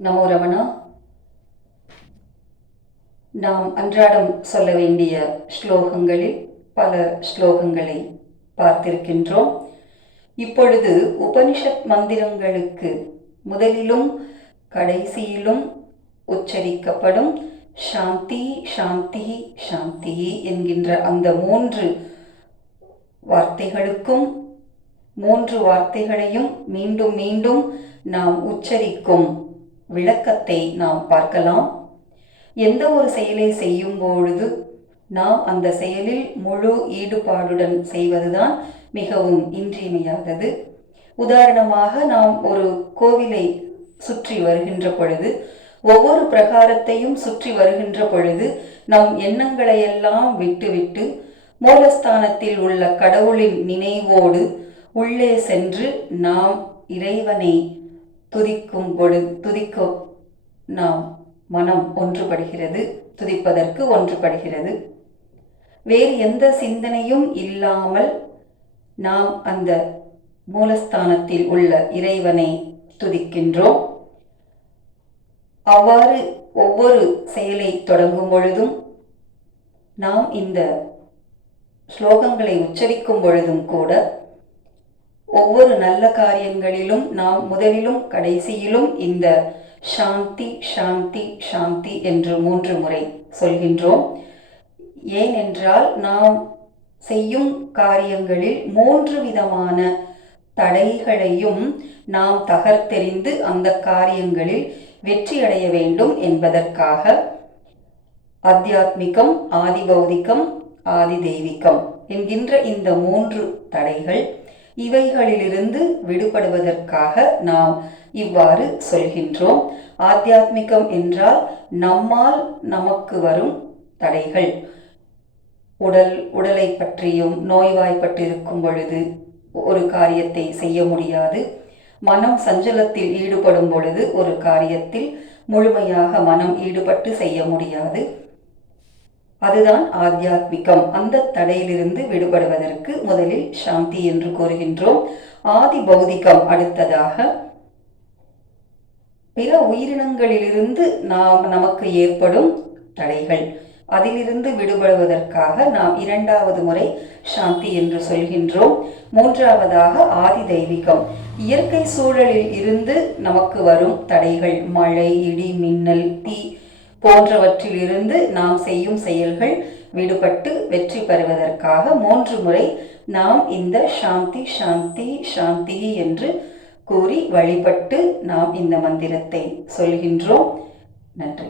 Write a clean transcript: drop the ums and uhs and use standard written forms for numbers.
நமோ ரமணா. நாம் அன்றாடம் சொல்ல வேண்டிய ஸ்லோகங்களில் பல ஸ்லோகங்களை பார்த்திருக்கின்றோம். இப்பொழுது உபனிஷத் மந்திரங்களுக்கு முதலிலும் கடைசியிலும் உச்சரிக்கப்படும் சாந்தி சாந்தி சாந்தி என்கின்ற அந்த 3 வார்த்தைகளுக்கும் 3 வார்த்தைகளையும் மீண்டும் மீண்டும் நாம் உச்சரிக்கும் விளக்கத்தை நாம் பார்க்கலாம். எந்த ஒரு செயலை செய்யும் பொழுது நாம் அந்த செயலில் முழு ஈடுபாடுடன் செய்வதுதான் மிகவும் இன்றியமையாதது. உதாரணமாக நாம் ஒரு கோவிலை சுற்றி வருகின்ற பொழுது, ஒவ்வொரு பிரகாரத்தையும் சுற்றி வருகின்ற பொழுது நம் எண்ணங்களையெல்லாம் விட்டுவிட்டு மூலஸ்தானத்தில் உள்ள கடவுளின் நினைவோடு உள்ளே சென்று நாம் இறைவனை துதிக்க நாம் மனம் ஒன்றுபடுகிறது, துதிப்பதற்கு ஒன்றுபடுகிறது. வேறு எந்த சிந்தனையும் இல்லாமல் நாம் அந்த மூலஸ்தானத்தில் உள்ள இறைவனை துதிக்கின்றோம். அவ்வாறு ஒவ்வொரு செயலை தொடங்கும் பொழுதும் நாம் இந்த ஸ்லோகங்களை உச்சரிக்கும் பொழுதும் கூட ஒவ்வொரு நல்ல காரியங்களிலும் நாம் முதலிலும் கடைசியிலும் இந்த சாந்தி சாந்தி சாந்தி என்று 3 முறை சொல்கின்றோம். ஏனென்றால் நாம் செய்யும் காரியங்களில் 3 விதமான தடைகளையும் நாம் தகர்த்தெறிந்து அந்த காரியங்களில் வெற்றி அடைய வேண்டும் என்பதற்காக ஆத்தியாத்மிகம், ஆதி பௌதிகம், ஆதி தெய்வீகம் என்கின்ற இந்த 3 தடைகள், இவைகளிலிருந்து விடுபடுவதற்காக நாம் இவ்வாறு சொல்கின்றோம். ஆத்தியாத்மிகம் என்றால் நம்மால் நமக்கு வரும் தடைகள். உடலை பற்றியும் நோய்வாய்ப்பட்டிருக்கும் பொழுது ஒரு காரியத்தை செய்ய முடியாது. மனம் சஞ்சலத்தில் ஈடுபடும் பொழுது ஒரு காரியத்தில் முழுமையாக மனம் ஈடுபட்டு செய்ய முடியாது. அதுதான் ஆத்தியாத்மிகம். அந்த தடையிலிருந்து விடுபடுவதற்கு முதலில் சாந்தி என்று கூறுகின்றோம். ஆதி பௌதிகம் அடுத்ததாக பிற உயிரினங்களிலிருந்து நமக்கு ஏற்படும் தடைகள், அதிலிருந்து விடுபடுவதற்காக நாம் 2வது முறை சாந்தி என்று சொல்கின்றோம். 3வதாக ஆதி தெய்வீகம், இயற்கை சூழலில் இருந்து நமக்கு வரும் தடைகள், மழை, இடி, மின்னல், தீ போன்றவற்றிலிருந்து நாம் செய்யும் செயல்கள் விடுபட்டு வெற்றி பெறுவதற்காக 3 முறை நாம் இந்த சாந்தி சாந்தி சாந்தி என்று கூறி வழிபட்டு நாம் இந்த மந்திரத்தை சொல்கின்றோம். நன்றி.